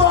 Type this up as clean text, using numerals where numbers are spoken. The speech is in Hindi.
2